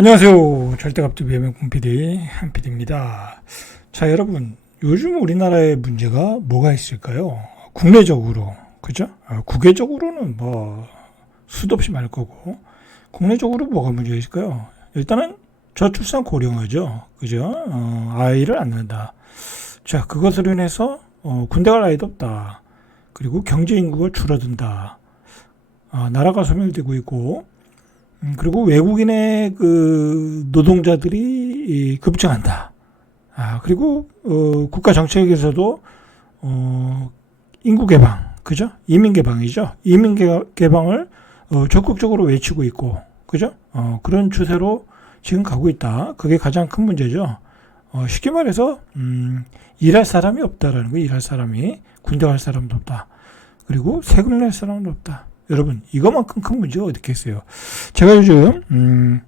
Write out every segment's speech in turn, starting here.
안녕하세요. 절대값투비 매매꾼PD 한PD입니다. 자, 여러분, 요즘 우리나라의 문제가 뭐가 있을까요? 국내적으로, 그죠? 국외적으로는 뭐 수도 없이 많을 거고, 국내적으로 뭐가 문제가 있을까요? 일단은 저출산 고령화죠, 그죠? 아이를 안 낳는다. 자, 그것으로 인해서 군대 갈 아이도 없다. 그리고 경제 인구가 줄어든다. 나라가 소멸되고 있고, 그리고 외국인의 그 노동자들이 급증한다. 그리고 국가 정책에서도 인구 개방, 그죠? 이민 개방이죠. 이민 개방을 적극적으로 외치고 있고, 그죠? 그런 추세로 지금 가고 있다. 그게 가장 큰 문제죠. 쉽게 말해서 일할 사람이 없다라는 거예요. 일할 사람이 군대 갈 사람도 없다. 그리고 세금 낼 사람도 없다. 여러분, 이것만큼 큰 문제가 어디 있겠어요? 제가 요즘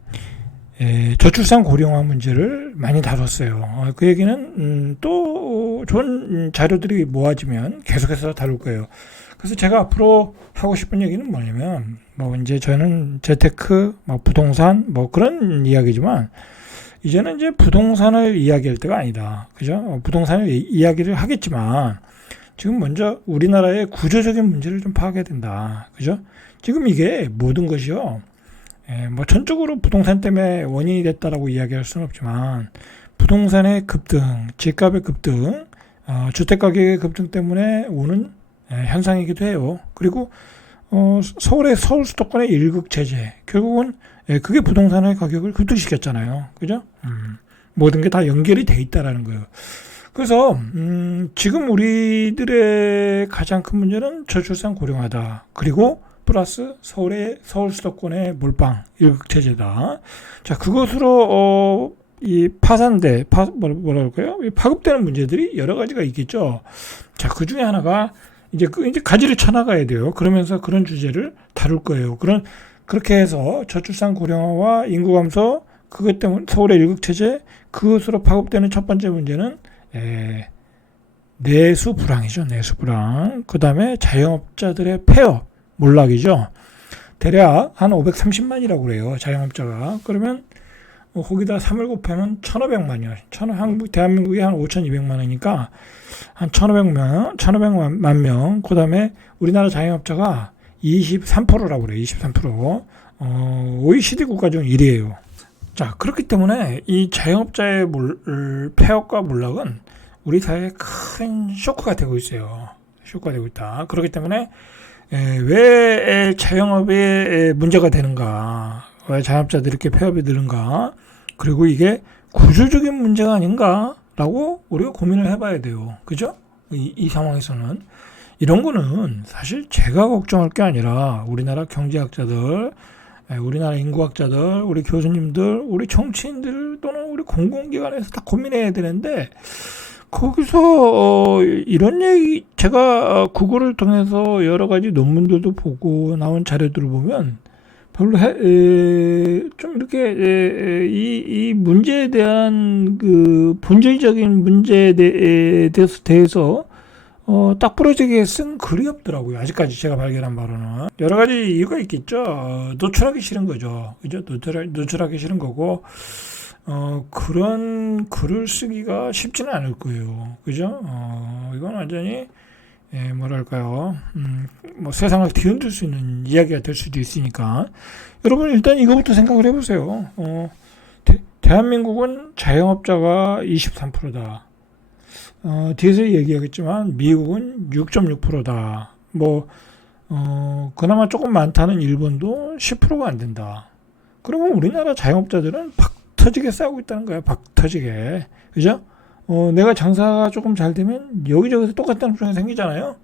저출산 고령화 문제를 많이 다뤘어요. 그 얘기는 또 좋은 자료들이 모아지면 계속해서 다룰 거예요. 그래서 제가 앞으로 하고 싶은 얘기는 뭐냐면, 뭐 이제 저는 재테크, 뭐 부동산, 뭐 그런 이야기지만, 이제는 이제 부동산을 이야기할 때가 아니다. 그죠? 부동산을 이야기를 하겠지만, 지금 먼저 우리나라의 구조적인 문제를 좀 파악해야 된다. 그죠? 지금 이게 모든 것이요. 뭐 전적으로 부동산 때문에 원인이 됐다라고 이야기할 수는 없지만 부동산의 급등, 집값의 급등, 주택가격의 급등 때문에 오는 현상이기도 해요. 그리고 서울 수도권의 일극체제, 결국은 그게 부동산의 가격을 급등시켰잖아요. 그죠? 모든 게 다 연결이 돼 있다라는 거예요. 그래서 지금 우리들의 가장 큰 문제는 저출산 고령화다. 그리고 플러스 서울 수도권의 몰빵 일극체제다. 자, 그것으로 이 뭐라 그럴까요? 파급되는 문제들이 여러 가지가 있겠죠. 자, 그 중에 하나가 이제 가지를 쳐나가야 돼요. 그러면서 그런 주제를 다룰 거예요. 그렇게 해서 저출산 고령화와 인구 감소, 그것 때문에 서울의 일극체제, 그것으로 파급되는 첫 번째 문제는 내수 불황이죠. 내수 불황. 그 다음에 자영업자들의 폐업, 몰락이죠. 대략 한 530만이라고 그래요. 자영업자가. 그러면 거기다 3을 곱하면 1,500만이요. 대한민국이 한 5,200만 원이니까 한 1,500만 명. 그 다음에 우리나라 자영업자가 23%라고 그래요. 23%. OECD 국가 중 1위예요. 자, 그렇기 때문에 이 자영업자의 폐업과 몰락은 우리 사회에 큰 쇼크가 되고 있어요. 쇼크가 되고 있다. 그렇기 때문에 왜 자영업에 문제가 되는가? 왜 자영업자들이 이렇게 폐업이 되는가? 그리고 이게 구조적인 문제가 아닌가라고 우리가 고민을 해봐야 돼요. 그죠? 이 상황에서는 이런 거는 사실 제가 걱정할 게 아니라 우리나라 경제학자들, 우리나라 인구학자들, 우리 교수님들, 우리 정치인들 또는 우리 공공기관에서 다 고민해야 되는데 거기서 이런 얘기, 제가 구글을 통해서 여러 가지 논문들도 보고 나온 자료들을 보면 별로 좀 이렇게 이 문제에 대한 그 본질적인 문제에 대해서 딱 부러지게 쓴 글이 없더라고요. 아직까지 제가 발견한 바로는. 여러 가지 이유가 있겠죠. 노출하기 싫은 거죠. 그죠? 노출하기 싫은 거고, 그런 글을 쓰기가 쉽지는 않을 거예요. 그죠? 이건 완전히, 뭐랄까요. 뭐 세상을 뒤흔들 수 있는 이야기가 될 수도 있으니까. 여러분, 일단 이거부터 생각을 해보세요. 대한민국은 자영업자가 23%다. 뒤에서 얘기하겠지만 미국은 6.6%다. 그나마 조금 많다는 일본도 10%가 안 된다. 그러면 우리나라 자영업자들은 박 터지게 싸우고 있다는 거야. 박 터지게. 그죠? 내가 장사가 조금 잘 되면 여기저기서 똑같은 업종이 생기잖아요.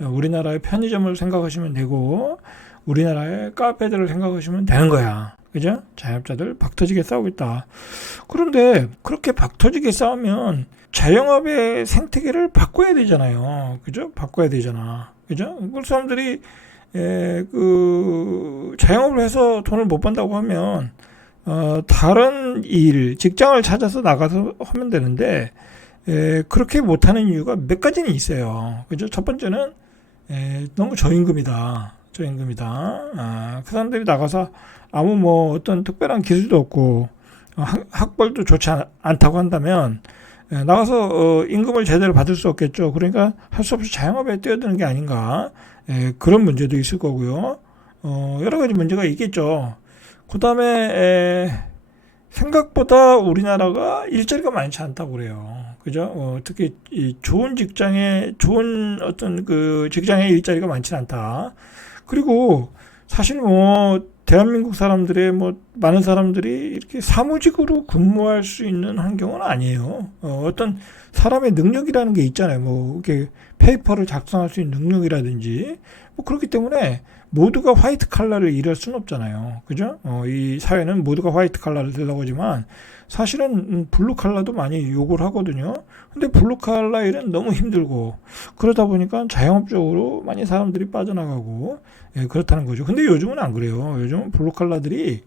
우리나라의 편의점을 생각하시면 되고 우리나라의 카페들을 생각하시면 되는 거야. 그죠? 자영업자들 박 터지게 싸우고 있다. 그런데 그렇게 박 터지게 싸우면 자영업의 생태계를 바꿔야 되잖아요. 그죠? 바꿔야 되잖아. 그죠? 그 사람들이 자영업을 해서 돈을 못 번다고 하면 다른 직장을 찾아서 나가서 하면 되는데 그렇게 못하는 이유가 몇 가지는 있어요. 그죠? 첫 번째는 너무 저임금이다. 그 사람들이 나가서 아무 어떤 특별한 기술도 없고 학벌도 좋지 않다고 한다면 나가서 임금을 제대로 받을 수 없겠죠. 그러니까 할 수 없이 자영업에 뛰어드는 게 아닌가. 그런 문제도 있을 거고요. 여러 가지 문제가 있겠죠. 그 다음에 생각보다 우리나라가 일자리가 많지 않다고 그래요. 그죠? 특히 이 좋은 직장에 좋은 어떤 그 직장에 일자리가 많지 않다. 그리고 사실 뭐 대한민국 사람들의 뭐 많은 사람들이 이렇게 사무직으로 근무할 수 있는 환경은 아니에요. 어떤 사람의 능력이라는 게 있잖아요. 뭐 이렇게 페이퍼를 작성할 수 있는 능력이라든지 뭐 그렇기 때문에 모두가 화이트 칼라를 일할 수는 없잖아요. 그죠? 이 사회는 모두가 화이트 칼라를 쓰려고 하지만 사실은 블루 칼라도 많이 요구를 하거든요. 근데 블루 칼라 일은 너무 힘들고 그러다 보니까 자영업적으로 많이 사람들이 빠져나가고 그렇다는 거죠. 근데 요즘은 안 그래요. 요즘은 블루 칼라들이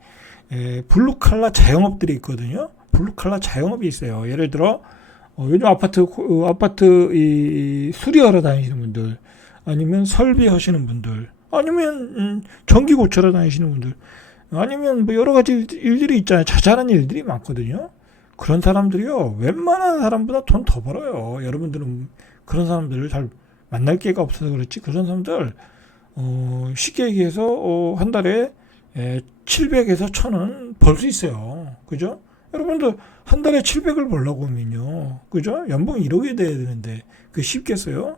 블루 칼라 자영업들이 있거든요. 블루 칼라 자영업이 있어요. 예를 들어 요즘 아파트 이 수리하러 다니시는 분들 아니면 설비하시는 분들 아니면 전기 고쳐러 다니시는 분들 아니면 뭐 여러 가지 일들이 있잖아요. 자잘한 일들이 많거든요. 그런 사람들이요. 웬만한 사람보다 돈 더 벌어요. 여러분들은 그런 사람들을 잘 만날 기회가 없어서 그렇지. 그런 사람들 쉽게 얘기해서 한 달에 700에서 1000원 벌 수 있어요. 그죠? 여러분들 한 달에 700을 벌려고 하면요. 그죠? 연봉 1억이 돼야 되는데 그 쉽겠어요?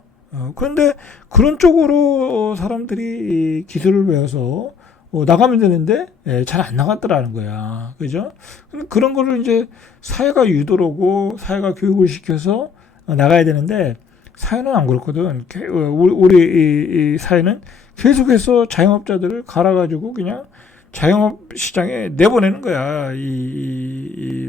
그런데 그런 쪽으로 사람들이 기술을 배워서 나가면 되는데 잘 안 나갔더라는 거야. 그죠? 그런 거를 이제 사회가 유도하고 사회가 교육을 시켜서 나가야 되는데 사회는 안 그렇거든. 우리 이 사회는 계속해서 자영업자들을 갈아가지고 그냥 자영업 시장에 내보내는 거야.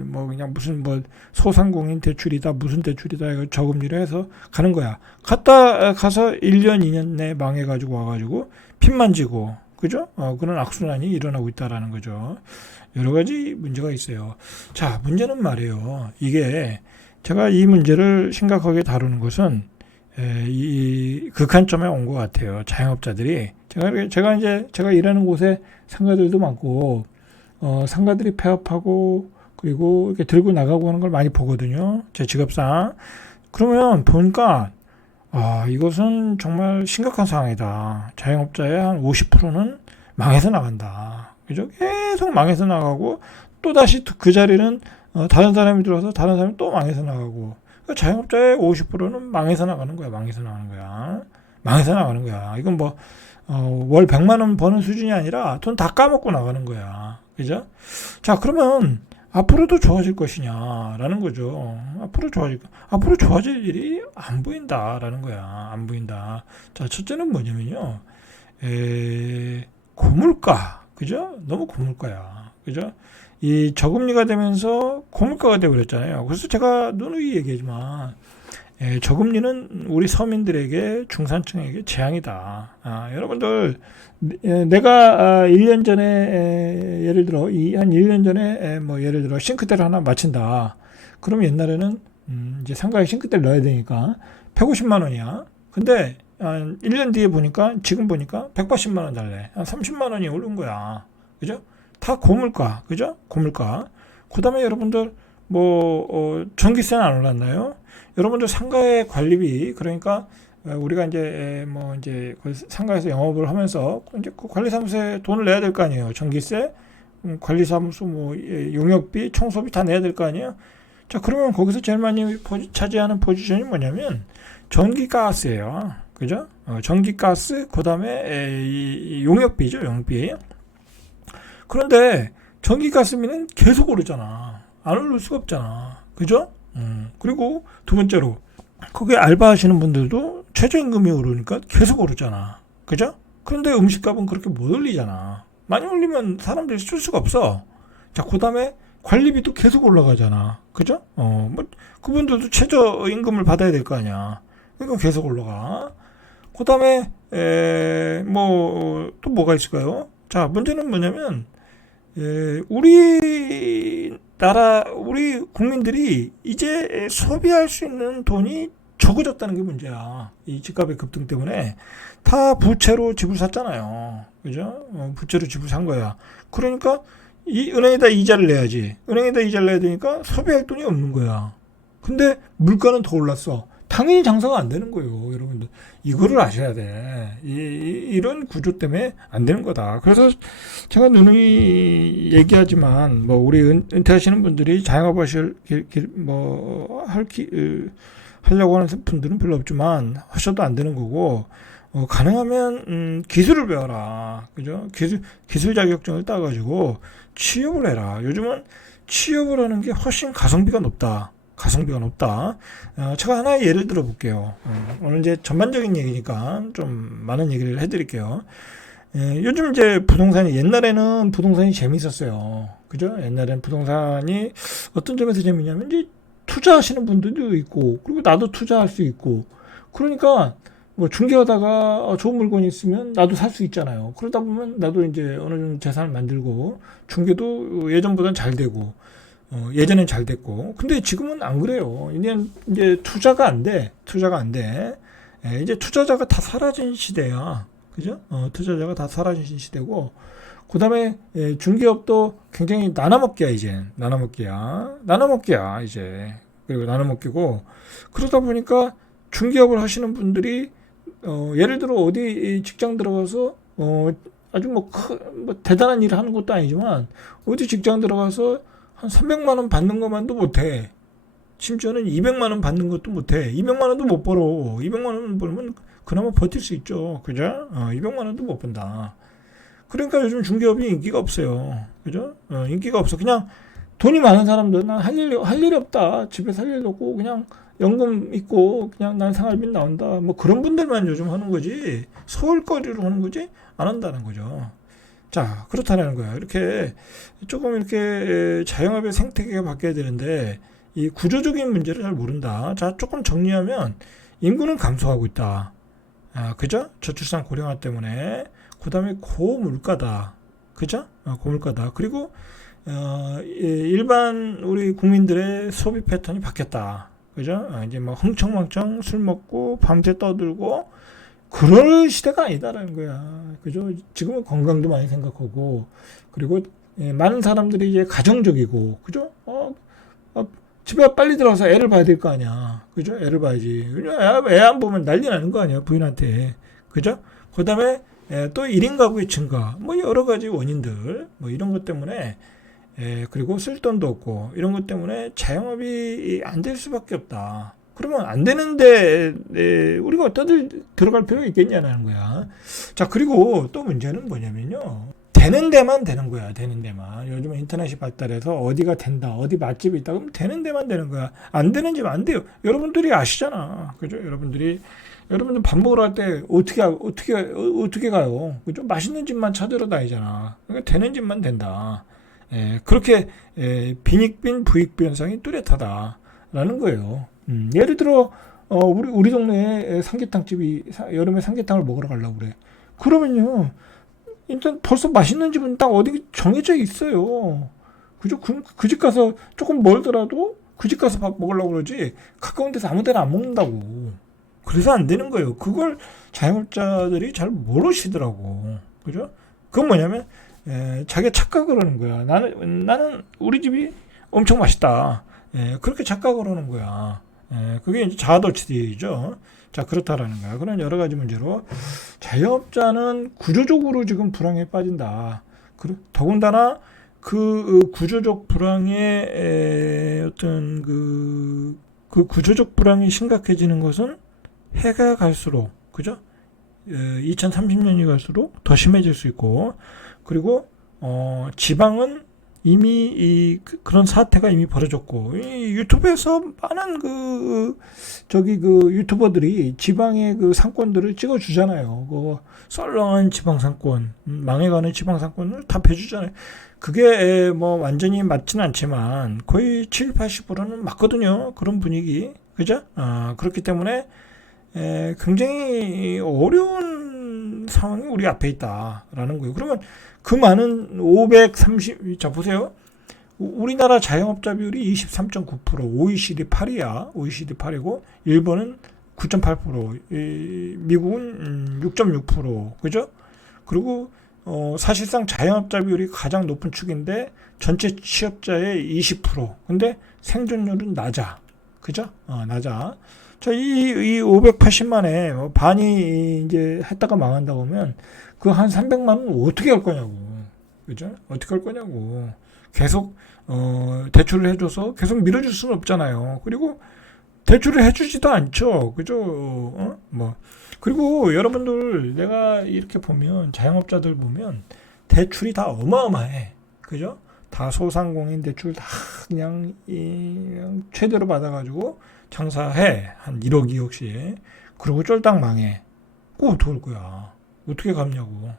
뭐 그냥 무슨 뭐 소상공인 대출이다, 무슨 대출이다, 이거 저금리로 해서 가는 거야. 가서 1년, 2년 내에 망해가지고 와가지고 핀만 지고, 그죠? 그런 악순환이 일어나고 있다라는 거죠. 여러 가지 문제가 있어요. 자, 문제는 말이에요. 이게 제가 이 문제를 심각하게 다루는 것은 이 극한점에 온 것 같아요. 자영업자들이 제가 일하는 곳에 상가들도 많고 상가들이 폐업하고 그리고 이렇게 들고 나가고 하는 걸 많이 보거든요. 제 직업상. 그러면 보니까 이것은 정말 심각한 상황이다. 자영업자의 한 50%는 망해서 나간다. 그죠? 계속 망해서 나가고 또다시 그 자리는 다른 사람이 들어와서 다른 사람이 또 망해서 나가고 자영업자의 50%는 망해서 나가는 거야. 망해서 나가는 거야. 망해서 나가는 거야. 이건 뭐 월 100만 원 버는 수준이 아니라 돈 다 까먹고 나가는 거야. 그죠? 자, 그러면 앞으로도 좋아질 것이냐라는 거죠. 앞으로 좋아질 일이 안 보인다라는 거야. 안 보인다. 자, 첫째는 뭐냐면요. 고물가. 그죠? 너무 고물가야. 그죠? 이 저금리가 되면서 고물가가 되어버렸잖아요. 그래서 제가 누누이 얘기하지만 저금리는 우리 서민들에게 중산층에게 재앙이다. 여러분들 내가 1년 전에 예를 들어 한 1년 전에 뭐 예를 들어 싱크대를 하나 맞춘다. 그럼 옛날에는 이제 상가에 싱크대를 넣어야 되니까 150만 원이야. 근데 1년 뒤에 보니까 지금 보니까 180만 원 달래. 한 30만 원이 오른 거야. 그죠? 다 고물가. 그죠? 고물가. 그다음에 여러분들 뭐 전기세는 안 올랐나요? 여러분들 상가의 관리비 그러니까 우리가 이제 뭐 이제 상가에서 영업을 하면서 이제 그 관리사무소에 돈을 내야 될 거 아니에요. 전기세, 관리사무소 뭐 용역비, 청소비 다 내야 될 거 아니에요. 자, 그러면 거기서 제일 많이 차지하는 포지션이 뭐냐면 전기가스예요. 그죠? 전기가스 그다음에 이 용역비죠. 용역비. 그런데 전기가스비는 계속 오르잖아. 안 오를 수가 없잖아. 그죠? 그리고 두 번째로 거기에 알바하시는 분들도 최저임금이 오르니까 계속 오르잖아. 그죠? 그런데 음식값은 그렇게 못 올리잖아. 많이 올리면 사람들이 쓸 수가 없어. 자, 그 다음에 관리비도 계속 올라가잖아. 그죠? 뭐 그분들도 최저임금을 받아야 될 거 아니야. 그러니까 계속 올라가. 그 다음에 뭐 또 뭐가 있을까요? 자, 문제는 뭐냐면 우리 국민들이 이제 소비할 수 있는 돈이 적어졌다는 게 문제야. 이 집값의 급등 때문에 다 부채로 집을 샀잖아요. 그죠? 부채로 집을 산 거야. 그러니까 이 은행에다 이자를 내야지. 은행에다 이자를 내야 되니까 소비할 돈이 없는 거야. 근데 물가는 더 올랐어. 당연히 장사가 안 되는 거예요, 여러분들. 이거를 아셔야 돼. 이런 구조 때문에 안 되는 거다. 그래서 제가 누누이 얘기하지만, 뭐, 우리 은퇴하시는 분들이 자영업 하려고 하는 분들은 별로 없지만, 하셔도 안 되는 거고, 가능하면, 기술을 배워라. 그죠? 기술 자격증을 따가지고 취업을 해라. 요즘은 취업을 하는 게 훨씬 가성비가 높다. 제가 하나의 예를 들어 볼게요. 오늘 이제 전반적인 얘기니까 좀 많은 얘기를 해드릴게요. 요즘 이제 부동산이, 옛날에는 부동산이 재밌었어요. 그죠? 옛날에는 부동산이 어떤 점에서 재밌냐면, 이제 투자하시는 분들도 있고, 그리고 나도 투자할 수 있고, 그러니까 뭐 중개하다가 좋은 물건이 있으면 나도 살 수 있잖아요. 그러다 보면 나도 이제 어느 정도 재산을 만들고, 중개도 예전보다는 잘 되고, 예전엔 잘 됐고. 근데 지금은 안 그래요. 이제 투자가 안 돼. 이제 투자자가 다 사라진 시대야. 그죠? 투자자가 다 사라진 시대고, 그 다음에 중개업도 굉장히 나눠먹기야, 이제. 나눠먹기야, 이제. 그리고 나눠먹기고. 그러다 보니까 중개업을 하시는 분들이, 예를 들어 어디 직장 들어가서, 아주 뭐 대단한 일을 하는 것도 아니지만, 어디 직장 들어가서 한 300만 원 받는 것만도 못해. 심지어는 200만 원 받는 것도 못해. 200만 원도 못 벌어. 200만 원 벌면 그나마 버틸 수 있죠. 그죠? 200만 원도 못 번다. 그러니까 요즘 중개업이 인기가 없어요. 그죠? 인기가 없어. 그냥 돈이 많은 사람들은 난 할 일이 없다. 집에서 할 일도 없고 그냥 연금 있고 그냥 난 생활비 나온다. 뭐 그런 분들만 요즘 하는 거지. 소일거리로 하는 거지 안 한다는 거죠. 자, 그렇다는 거야. 이렇게 조금 이렇게 자영업의 생태계가 바뀌어야 되는데 이 구조적인 문제를 잘 모른다. 자, 조금 정리하면 인구는 감소하고 있다. 그죠? 저출산 고령화 때문에. 그 다음에 고물가다. 그죠? 고물가다. 그리고 일반 우리 국민들의 소비 패턴이 바뀌었다. 그죠? 이제 막 흥청망청 술 먹고 밤새 떠들고 그럴 시대가 아니다라는 거야. 그죠? 지금은 건강도 많이 생각하고, 그리고 많은 사람들이 이제 가정적이고, 그죠? 집에 빨리 들어가서 애를 봐야 될 거 아니야. 그죠? 애를 봐야지. 애 안 보면 난리 나는 거 아니야, 부인한테. 그죠? 그 다음에 또 1인 가구의 증가, 뭐 여러 가지 원인들, 뭐 이런 것 때문에, 그리고 쓸 돈도 없고, 이런 것 때문에 자영업이 안 될 수밖에 없다. 그러면 안 되는데 우리가 들어갈 필요가 있겠냐는 거야. 자, 그리고 또 문제는 뭐냐면요. 되는 데만 되는 거야. 되는 데만. 요즘은 인터넷이 발달해서 어디가 된다. 어디 맛집이 있다. 그럼 되는 데만 되는 거야. 안 되는 집 안 돼요. 여러분들이 아시잖아. 그죠? 여러분들 밥 먹으러 갈 때 어떻게 가요? 그죠? 맛있는 집만 찾으러 다니잖아. 그러니까 되는 집만 된다. 그렇게 빈익빈 부익부 현상이 뚜렷하다라는 거예요. 예를 들어 우리 동네에 삼계탕집이 여름에 삼계탕을 먹으러 가려고 그래. 그러면요, 일단 벌써 맛있는 집은 딱 어디 정해져 있어요. 그죠? 그 집 가서 조금 멀더라도 그 집 가서 밥 먹으려고 그러지 가까운 데서 아무 데나 안 먹는다고. 그래서 안 되는 거예요. 그걸 자영업자들이 잘 모르시더라고. 그죠? 그건 뭐냐면 자기가 착각을 하는 거야. 나는 우리 집이 엄청 맛있다. 그렇게 착각을 하는 거야. 그게 이제 자아도취죠. 자, 그렇다라는 거야. 그런 여러 가지 문제로 자영업자는 구조적으로 지금 불황에 빠진다. 더군다나 그 구조적 불황의 어떤 그 구조적 불황이 심각해지는 것은 해가 갈수록, 그죠? 2030년이 갈수록 더 심해질 수 있고, 그리고 지방은 이미 그런 사태가 이미 벌어졌고, 이 유튜브에서 많은 유튜버들이 지방의 그 상권들을 찍어주잖아요. 썰렁한 지방 상권, 망해가는 지방 상권을 다 펴주잖아요. 그게 뭐 완전히 맞지는 않지만 거의 7, 80%는 맞거든요. 그런 분위기, 그죠? 그렇기 때문에 굉장히 어려운 상황이 우리 앞에 있다라는 거예요. 그러면 그 많은 530, 보세요. 우리나라 자영업자 비율이 23.9%, OECD 8이야. OECD 8이고, 일본은 9.8%, 미국은 6.6%, 그죠? 그리고 사실상 자영업자 비율이 가장 높은 축인데 전체 취업자의 20%. 근데 생존율은 낮아. 그죠? 낮아. 자, 이 580만에 반이 이제 했다가 망한다고 하면 그 한 300만 원 어떻게 할 거냐고. 그죠? 어떻게 할 거냐고. 계속 대출을 해줘서 계속 밀어줄 수는 없잖아요. 그리고 대출을 해주지도 않죠. 그죠? 뭐. 그리고 여러분들 내가 이렇게 보면 자영업자들 보면 대출이 다 어마어마해. 그죠? 다 소상공인 대출 다 그냥 최대로 받아가지고 장사해. 한 1억, 2억씩. 그리고 쫄딱 망해. 그거 어떻게 할 거야? 어떻게 갚냐고.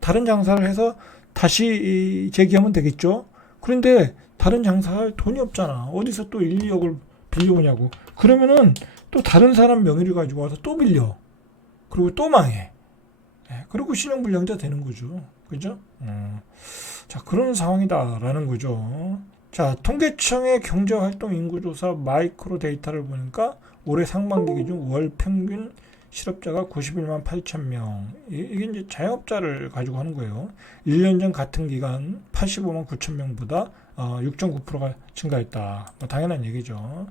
다른 장사를 해서 다시 재기하면 되겠죠? 그런데 다른 장사할 돈이 없잖아. 어디서 또 1, 2억을 빌려오냐고. 그러면은 또 다른 사람 명의를 가지고 와서 또 빌려. 그리고 또 망해. 그리고 신용불량자 되는 거죠. 그죠? 자, 그런 상황이다라는 거죠. 자, 통계청의 경제활동 인구조사 마이크로 데이터를 보니까 올해 상반기 기준 월 평균 실업자가 91만 8천 명. 이게 이제 자영업자를 가지고 하는 거예요. 1년 전 같은 기간 85만 9천 명보다 6.9%가 증가했다. 뭐 당연한 얘기죠.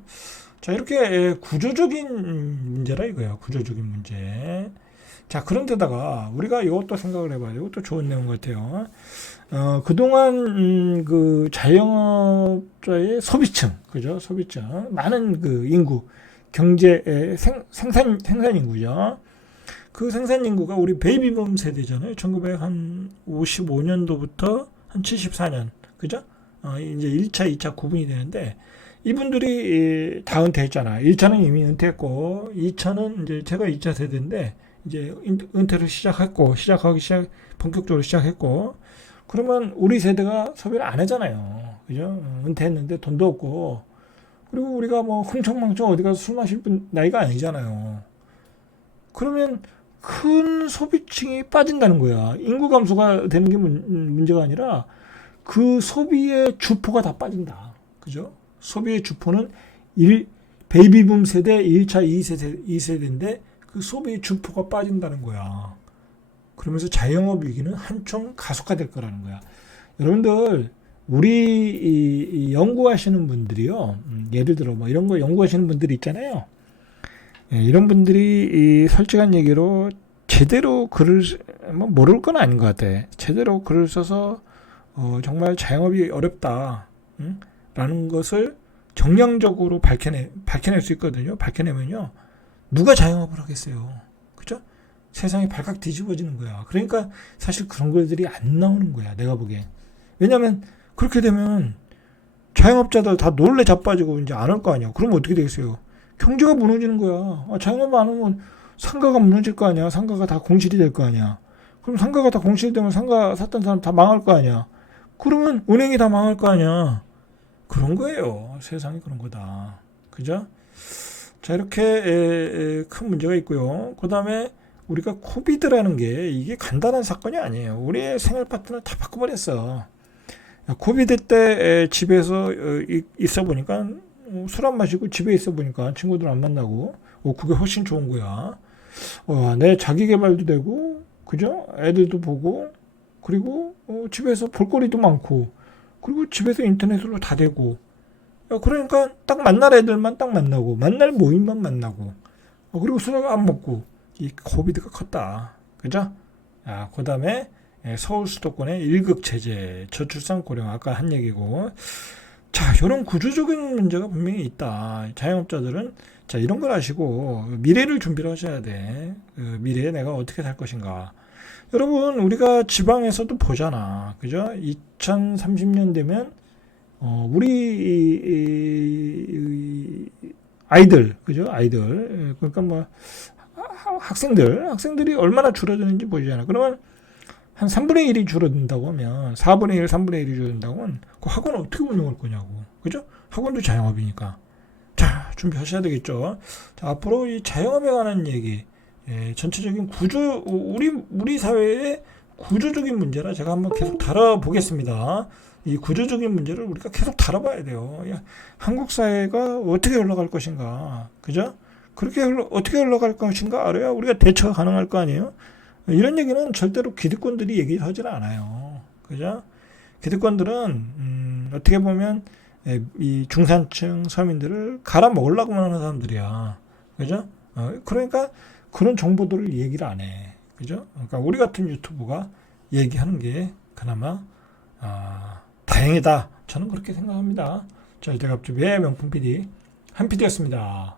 자, 이렇게 구조적인 문제라 이거예요. 구조적인 문제. 자, 그런데다가 우리가 이것도 생각을 해봐야 돼요. 이것도 좋은 내용 같아요. 그동안 그 자영업자의 소비층, 그죠? 소비층, 많은 그 인구, 경제 생산 인구죠. 그 생산 인구가 우리 베이비붐 세대잖아요. 1955년도부터 한 74년, 그죠? 이제 1차, 2차 구분이 되는데 이분들이 다 은퇴했잖아. 1차는 이미 은퇴했고 2차는 이제 제가 2차 세대인데 이제 은퇴를 본격적으로 시작했고 그러면 우리 세대가 소비를 안 하잖아요. 그죠? 은퇴했는데 돈도 없고 그리고 우리가 뭐 흥청망청 어디 가서 술 마실 나이가 아니잖아요. 그러면 큰 소비층이 빠진다는 거야. 인구 감소가 되는 게 문제가 아니라 그 소비의 주포가 다 빠진다. 그죠? 소비의 주포는 베이비붐 세대 1차, 2세대인데 그 소비의 주포가 빠진다는 거야. 그러면서 자영업 위기는 한층 가속화될 거라는 거야. 여러분들 우리 이 연구하시는 분들이요. 예를 들어 뭐 이런 거 연구하시는 분들이 있잖아요. 이런 분들이 이 솔직한 얘기로 제대로 글을 뭐 모를 건 아닌 것 같아. 제대로 글을 써서 정말 자영업이 어렵다. 라는 것을 정량적으로 밝혀낼 수 있거든요. 밝혀내면요. 누가 자영업을 하겠어요. 그죠? 세상이 발칵 뒤집어지는 거야. 그러니까 사실 그런 글들이 안 나오는 거야. 내가 보기엔. 왜냐면 그렇게 되면 자영업자들 다 놀래 자빠지고 이제 안 할 거 아니야. 그러면 어떻게 되겠어요? 경제가 무너지는 거야. 자영업 안 하면 상가가 무너질 거 아니야. 상가가 다 공실이 될 거 아니야. 그럼 상가가 다 공실되면 상가 샀던 사람 다 망할 거 아니야. 그러면 은행이 다 망할 거 아니야. 그런 거예요. 세상이 그런 거다. 그죠? 자, 이렇게 큰 문제가 있고요. 그 다음에 우리가 코비드라는 게 이게 간단한 사건이 아니에요. 우리의 생활 패턴을 다 바꿔버렸어. 코비드 때 집에서 있어 보니까 술 안 마시고 집에 있어 보니까 친구들 안 만나고 그게 훨씬 좋은 거야. 내 자기 개발도 되고 그죠? 애들도 보고 그리고 집에서 볼거리도 많고 그리고 집에서 인터넷으로 다 되고 그러니까 딱 만날 애들만 딱 만나고 만날 모임만 만나고 그리고 술을 안 먹고 이 코비드가 컸다. 그죠? 그 다음에 서울 수도권의 1급 제재, 저출산 고령 아까 한 얘기고 자, 이런 구조적인 문제가 분명히 있다. 자영업자들은 자 이런 걸 아시고 미래를 준비를 하셔야 돼. 미래에 내가 어떻게 살 것인가. 여러분 우리가 지방에서도 보잖아. 그죠? 2030년 되면 우리 아이들 그죠? 아이들 그러니까 뭐 학생들이 얼마나 줄어드는지 보이잖아. 그러면 한 3분의 1이 줄어든다고 하면 4분의 1, 3분의 1이 줄어든다고 하면 그 학원 어떻게 운영할 거냐고. 그죠? 학원도 자영업이니까. 자, 준비하셔야 되겠죠. 자, 앞으로 이 자영업에 관한 얘기 전체적인 구조 우리 사회의 구조적인 문제라 제가 한번 계속 다뤄보겠습니다. 이 구조적인 문제를 우리가 계속 다뤄봐야 돼요. 한국 사회가 어떻게 흘러갈 것인가. 그죠? 그렇게 어떻게 흘러갈 것인가 알아야 우리가 대처가 가능할 거 아니에요? 이런 얘기는 절대로 기득권들이 얘기하지 않아요. 그죠? 기득권들은 어떻게 보면 이 중산층 서민들을 갈아먹으려고만 하는 사람들이야. 그죠? 그러니까 그런 정보들을 얘기를 안 해. 그죠? 그러니까 우리 같은 유튜브가 얘기하는 게 그나마 다행이다. 저는 그렇게 생각합니다. 자, 이제 갑자기 명품 PD 한 PD였습니다.